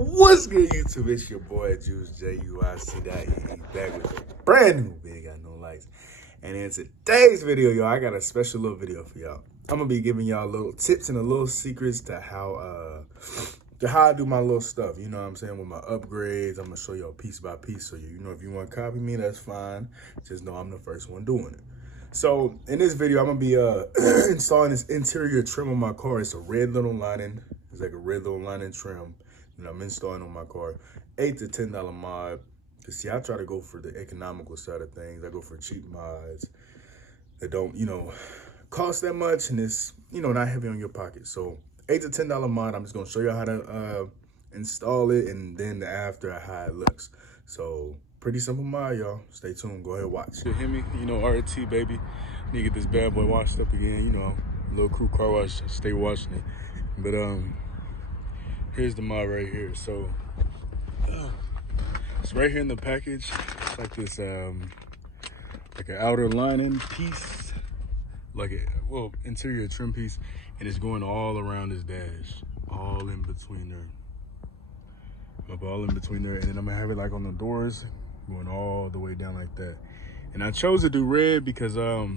What's good, YouTube? It's your boy Juice JUIC.E back with a brand new Big Got No Lights. And in today's video, y'all, I got a special little video for y'all. I'm gonna be giving y'all little tips and a little secrets to how I do my little stuff. You know what I'm saying? With my upgrades, I'm gonna show y'all piece by piece. So you know, if you want to copy me, that's fine. Just know I'm the first one doing it. So in this video, I'm gonna be installing this interior trim on my car. It's a red little lining. It's like a red little lining trim that I'm installing on my car. $8 to $10 mod. Cause see, I try to go for the economical side of things. I go for cheap mods that don't, cost that much, and it's, not heavy on your pocket. So $8 to $10 mod. I'm just gonna show you how to install it, and then after how it looks. So pretty simple mod, y'all. Stay tuned. Go ahead, watch. Hemi, RT baby. Need to get this bad boy washed up again. Little crew car wash. Stay washing it. But here's the mod right here. So it's right here in the package. It's like this like an outer lining piece, like interior trim piece, and it's going all around this dash, all in between there. All in between there, and then I'm gonna have it like on the doors, going all the way down like that. And I chose to do red because up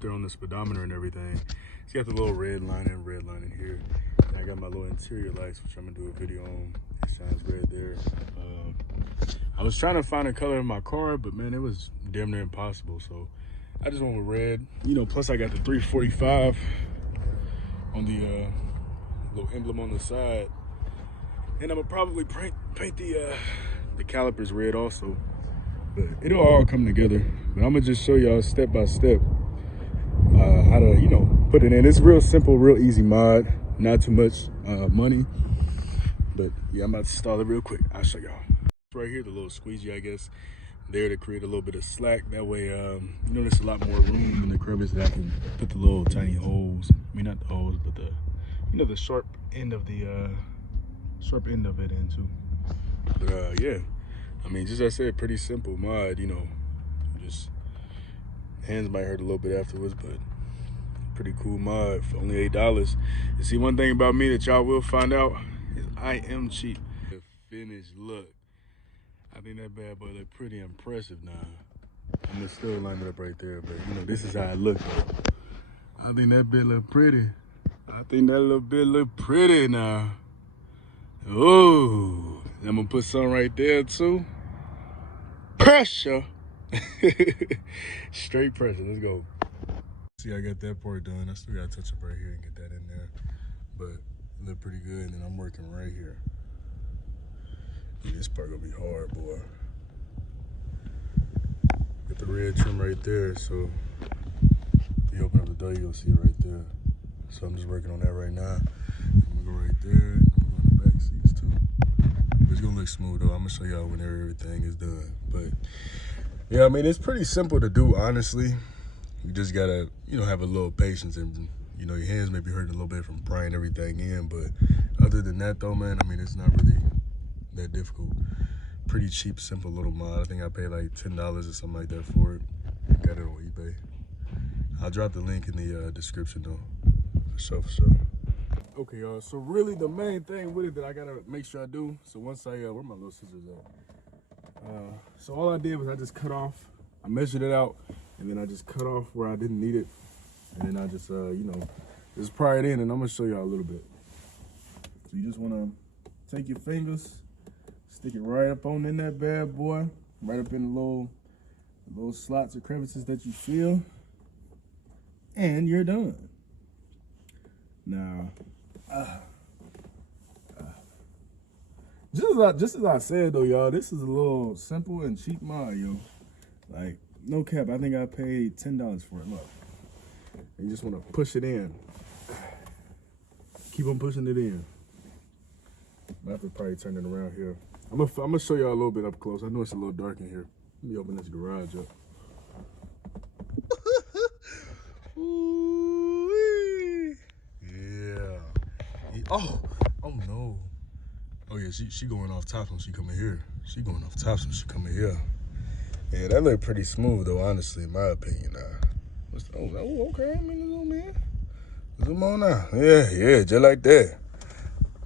there on the speedometer and everything, it's got the little red lining here. And I got my little interior lights, which I'm gonna do a video on. It sounds red there. I was trying to find a color in my car, but man, it was damn near impossible. So I just went with red. Plus I got the 345 on the little emblem on the side. And I'm gonna probably paint the calipers red also. But it'll all come together. But I'm gonna just show y'all step by step how to, put it in. It's real simple, real easy mod. Not too much money. But yeah, I'm about to install it real quick. I'll show y'all. Right here, the little squeegee, I guess, there to create a little bit of slack. That way, there's a lot more room in the crevice that I can put the little tiny holes. I mean, not the holes, but the, the sharp end of it into. But yeah, I mean, just as I said, pretty simple mod. Just hands might hurt a little bit afterwards, but pretty cool mod for only $8. And see, one thing about me that y'all will find out is I am cheap. The finished look, I think that bad boy look pretty impressive now. I'm gonna still line it up right there, but this is how it looked. I think that bit look pretty. I think that little bit look pretty now. Oh, I'm gonna put some right there too. Pressure. Straight pressure. Let's go. See, I got that part done. I still gotta touch up right here and get that in there, but it look pretty good. And I'm working right here. This part gonna be hard, boy. Got the red trim right there, so if you open up the door, you'll see it right there. So I'm just working on that right now. I'm gonna go right there. Back seats too. It's gonna look smooth though. I'm gonna show y'all when everything is done. But yeah, I mean, it's pretty simple to do, honestly. You just gotta, have a little patience, and your hands may be hurting a little bit from prying everything in. But other than that though, man, I mean, it's not really that difficult. Pretty cheap, simple little mod. I think I paid like $10 or something like that for it. Got it on eBay. I'll drop the link in the description though. For sure. Okay, y'all, so really the main thing with it that I gotta make sure I do, so once I, where my little scissors at? So all I did was I just cut off, I measured it out, and then I just cut off where I didn't need it. And then I just, just pry it in, and I'm gonna show y'all a little bit. So you just wanna take your fingers, stick it right up on in that bad boy, right up in the little slots or crevices that you feel, and you're done. Now, just as I said though, y'all, this is a little simple and cheap mod, yo. Like, no cap, I think I paid $10 for it. Look, and you just want to push it in. Keep on pushing it in. I have to probably turn it around here. I'm gonna show y'all a little bit up close. I know it's a little dark in here. Let me open this garage up. Oh no. Oh yeah, she going off top when she come in here. She going off top when she come in here. Yeah, that look pretty smooth though, honestly, in my opinion. Oh, okay, I mean, little man. Zoom on now. Yeah, just like that.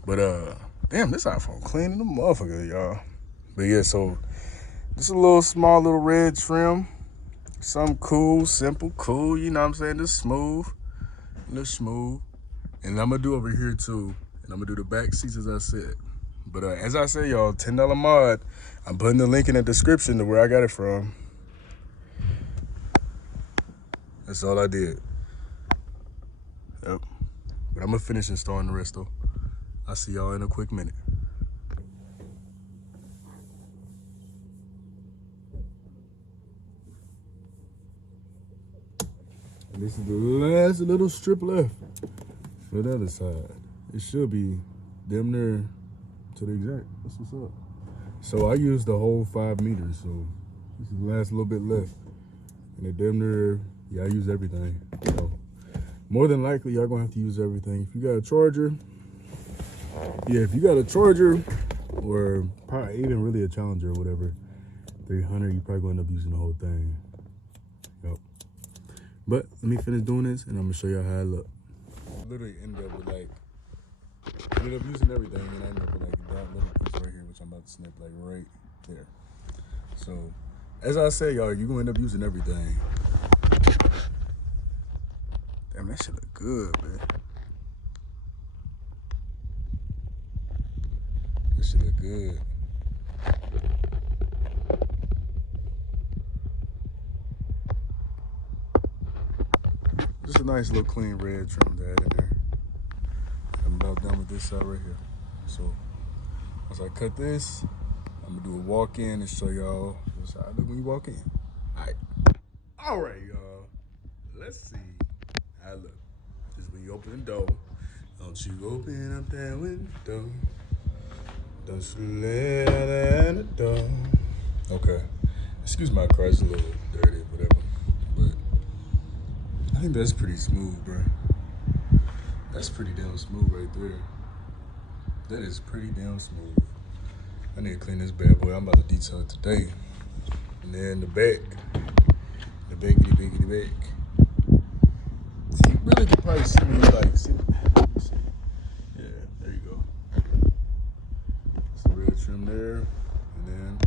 But damn, this iPhone clean in the motherfucker, y'all. But yeah, so just a little small little red trim. Something cool, simple, cool, you know what I'm saying? Just smooth. Just smooth. And I'm gonna do over here too. And I'm gonna do the back seats as I said. But as I say, y'all, $10 mod. I'm putting the link in the description to where I got it from. That's all I did. Yep. But I'm gonna finish installing the rest though. I'll see y'all in a quick minute. And this is the last little strip left for the other side. It should be damn near to the exact. That's what's up. So I used the whole 5 meters, so this is the last little bit left. And it damn near, yeah, I use everything. So more than likely, y'all gonna have to use everything. If you got a charger, yeah, if you got a charger or probably even really a Challenger or whatever, 300, you probably gonna end up using the whole thing. Yep. But let me finish doing this and I'm gonna show y'all how I look. Literally ended up with like, ended up using everything and I ended up with like that little piece right here, which I'm about to snip like right there. So, as I say, y'all, you're gonna end up using everything. Damn, that shit look good, man. That shit look good. Just a nice little clean red trim to add in there. I'm about done with this side right here. So, once I cut this, I'm gonna do a walk-in and show y'all what's how I look when you walk in. All right, y'all. Let's see how I look. Just when you open the door, don't you open up that window. Don't you let out in the door. Okay. Excuse my car, it's a little dirty, whatever. But I think that's pretty smooth, bro. That's pretty damn smooth right there. That is pretty damn smooth. I need to clean this bad boy. I'm about to detail it today. And then the back. The biggity back. See, you really could probably see me like, see. Yeah, there you go. Some red trim there. And then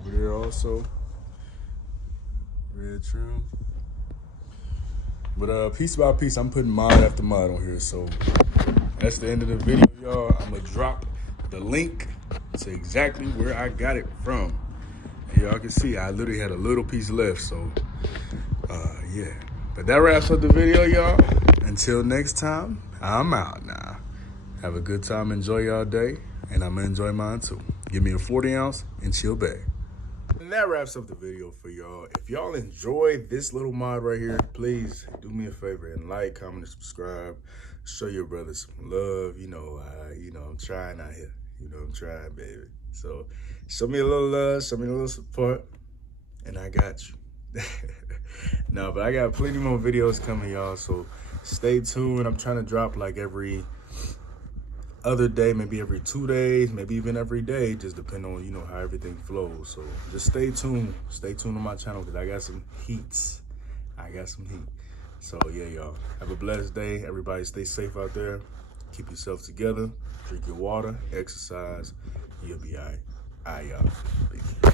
over there also. Red trim. But piece by piece, I'm putting mod after mod on here. So that's the end of the video, y'all. I'm gonna drop the link to exactly where I got it from. And y'all can see I literally had a little piece left, so yeah. But that wraps up the video, y'all. Until next time, I'm out now. Have a good time, enjoy y'all day, and I'm gonna enjoy mine too. Give me a 40 ounce and chill back. And that wraps up the video for y'all. If y'all enjoyed this little mod right here, please do me a favor and like, comment, and subscribe. Show your brother some love. You know, I'm trying out here. You know, I'm trying, baby. So show me a little love, show me a little support, and I got you. No, but I got plenty more videos coming, y'all. So stay tuned. I'm trying to drop like every other day, maybe every 2 days, maybe even every day, just depending on, you know, how everything flows. So just stay tuned. Stay tuned on my channel because I got some heats. I got some heat. So yeah, y'all, have a blessed day. Everybody stay safe out there. Keep yourself together. Drink your water, exercise. You'll be all right. All right, y'all. Peace.